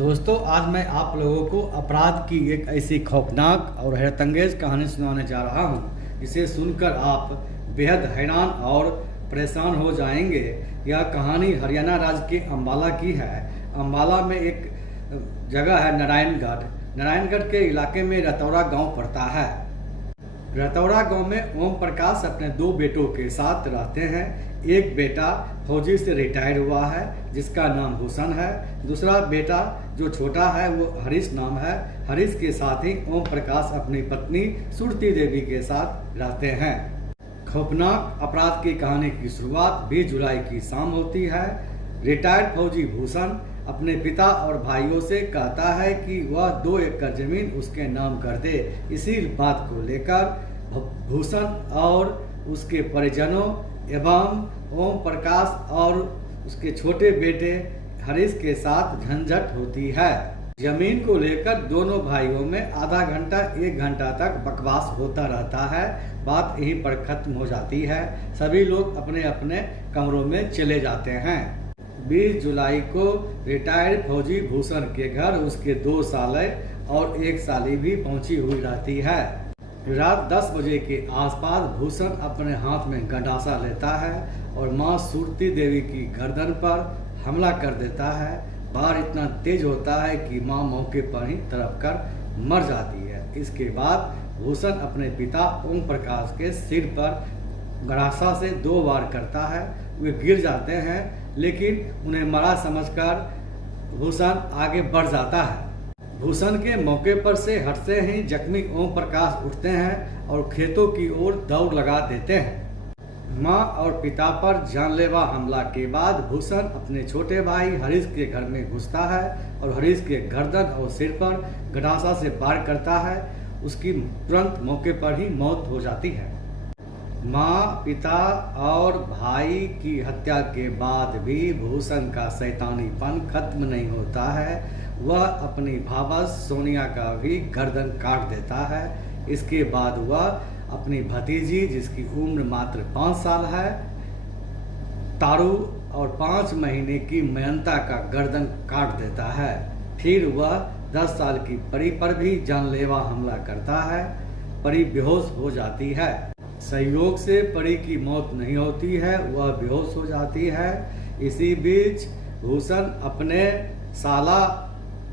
दोस्तों, आज मैं आप लोगों को अपराध की एक ऐसी खौफनाक और हैरतअंगेज कहानी सुनाने जा रहा हूँ जिसे सुनकर आप बेहद हैरान और परेशान हो जाएंगे। यह कहानी हरियाणा राज्य के अम्बाला की है। अम्बाला में एक जगह है नारायणगढ़। नारायणगढ़ के इलाके में रतौरा गांव पड़ता है। रतौरा गांव में ओम प्रकाश अपने दो बेटों के साथ रहते हैं। एक बेटा फौजी से रिटायर हुआ है जिसका नाम भूषण है। दूसरा बेटा जो छोटा है वो हरीश नाम है। हरीश के साथ ही ओम प्रकाश अपनी पत्नी सुरती देवी के साथ रहते हैं। खौफनाक अपराध की कहानी की शुरुआत 20 जुलाई की शाम होती है। रिटायर्ड फौजी भूषण अपने पिता और भाइयों से कहता है कि वह 2 एकड़ जमीन उसके नाम कर दे। इसी बात को लेकर भूषण और उसके परिजनों एवं ओम प्रकाश और उसके छोटे बेटे हरीश के साथ झंझट होती है। जमीन को लेकर दोनों भाइयों में आधा घंटा 1 घंटा तक बकवास होता रहता है। बात यहीं पर खत्म हो जाती है। सभी लोग अपने अपने कमरों में चले जाते हैं। 20 जुलाई को रिटायर्ड फौजी भूषण के घर उसके 2 साले और 1 साली भी पहुंची हुई रहती है। रात 10 बजे के आसपास भूषण अपने हाथ में गंडासा लेता है और मां सुरती देवी की गर्दन पर हमला कर देता है। बार इतना तेज होता है कि मां मौके पर ही तड़प कर मर जाती है। इसके बाद भूषण अपने पिता ओम प्रकाश के सिर पर गंडासा से 2 बार करता है। वे गिर जाते हैं लेकिन उन्हें मरा समझकर भूषण आगे बढ़ जाता है। भूषण के मौके पर से हटते ही जख्मी ओम प्रकाश उठते हैं और खेतों की ओर दौड़ लगा देते हैं। मां और पिता पर जानलेवा हमला के बाद भूषण अपने छोटे भाई हरीश के घर में घुसता है और हरीश के गर्दन और सिर पर गंडासा से वार करता है। उसकी तुरंत मौके पर ही मौत हो जाती है। माँ, पिता और भाई की हत्या के बाद भी भूषण का शैतानीपन खत्म नहीं होता है। वह अपनी भावस सोनिया का भी गर्दन काट देता है। इसके बाद वह अपनी भतीजी जिसकी उम्र मात्र 5 साल है तारू और 5 महीने की मयंता का गर्दन काट देता है। फिर वह 10 साल की परी पर भी जानलेवा हमला करता है। परी बेहोश हो जाती है। संयोग से परी की मौत नहीं होती है, वह बेहोश हो जाती है। इसी बीच भूषण अपने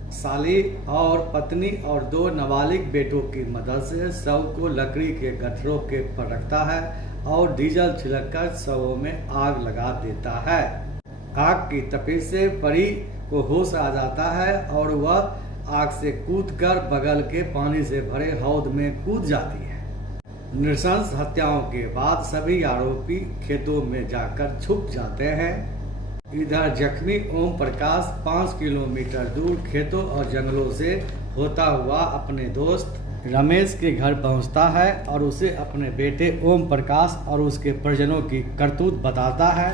साली और पत्नी और 2 नाबालिग बेटों की मदद से शव को लकड़ी के गठरों के पर रखता है और डीजल छिड़ककर शवों में आग लगा देता है। आग की तपिश से परी को होश आ जाता है और वह आग से कूदकर बगल के पानी से भरे हौद में कूद जाती है। नृशंस हत्याओं के बाद सभी आरोपी खेतों में जाकर छुप जाते हैं। इधर जख्मी ओम प्रकाश 5 किलोमीटर दूर खेतों और जंगलों से होता हुआ अपने दोस्त रमेश के घर पहुंचता है और उसे अपने बेटे ओम प्रकाश और उसके परिजनों की करतूत बताता है।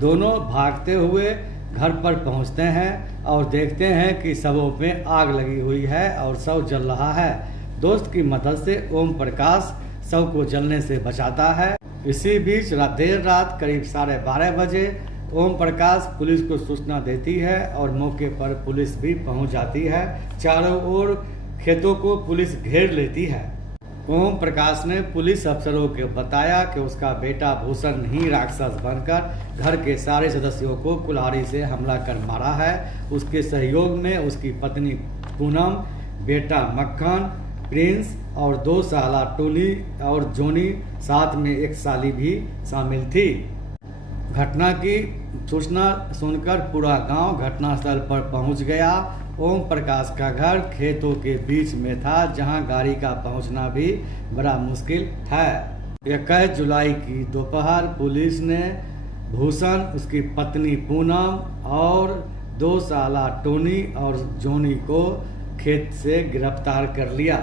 दोनों भागते हुए घर पर पहुंचते हैं और देखते हैं कि शवों में आग लगी हुई है और शव जल रहा है। दोस्त की मदद से ओम प्रकाश शव को जलने से बचाता है। इसी बीच देर रात करीब 12:30 बजे ओम प्रकाश पुलिस को सूचना देती है और मौके पर पुलिस भी पहुंच जाती है। चारों ओर खेतों को पुलिस घेर लेती है। ओम प्रकाश ने पुलिस अफसरों को बताया कि उसका बेटा भूषण ही राक्षस बनकर घर के सारे सदस्यों को कुल्हाड़ी से हमला कर मारा है। उसके सहयोग में उसकी पत्नी पूनम, बेटा मक्खन, प्रिंस और 2 साला टोनी और जोनी, साथ में 1 साली भी शामिल थी। घटना की सूचना सुनकर पूरा गांव घटनास्थल पर पहुंच गया। ओम प्रकाश का घर खेतों के बीच में था जहां गाड़ी का पहुंचना भी बड़ा मुश्किल है। 21 जुलाई की दोपहर पुलिस ने भूषण, उसकी पत्नी पूनम और 2 साला टोनी और जोनी को खेत से गिरफ्तार कर लिया।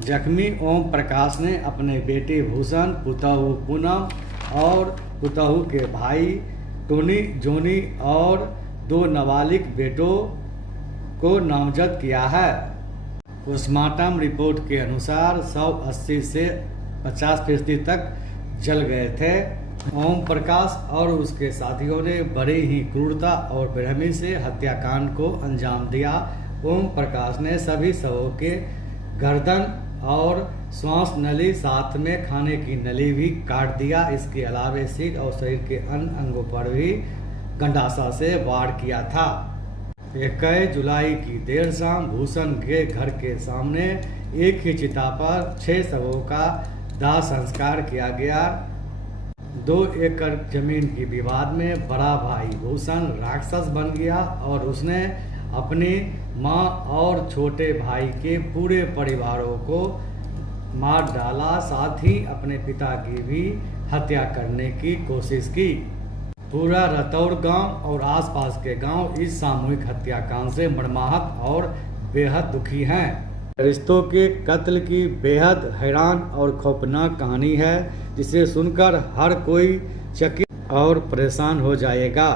जख्मी ओम प्रकाश ने अपने बेटे भूषण, पुतहू पूनम और पुतहू के भाई टोनी, जोनी और 2 नाबालिग बेटों को नामजद किया है। पोस्टमार्टम रिपोर्ट के अनुसार शव 80 से 50% तक जल गए थे। ओम प्रकाश और उसके साथियों ने बड़ी ही क्रूरता और बेरहमी से हत्याकांड को अंजाम दिया। ओम प्रकाश ने सभी शवों के गर्दन और श्वास नली साथ में खाने की नली भी काट दिया। इसके अलावा सिर और शरीर के अन्य अंगों पर भी गंडासा से वार किया था। 21 जुलाई की देर शाम भूषण के घर के सामने एक ही चिता पर 6 शवों का दाह संस्कार किया गया। 2 एकड़ जमीन की विवाद में बड़ा भाई भूषण राक्षस बन गया और उसने अपनी मां और छोटे भाई के पूरे परिवारों को मार डाला, साथ ही अपने पिता की भी हत्या करने की कोशिश की। पूरा रतौड़ गांव और आसपास के गांव इस सामूहिक हत्याकांड से मर्माहत और बेहद दुखी हैं। रिश्तों के कत्ल की बेहद हैरान और खौफनाक कहानी है, जिसे सुनकर हर कोई चकित और परेशान हो जाएगा।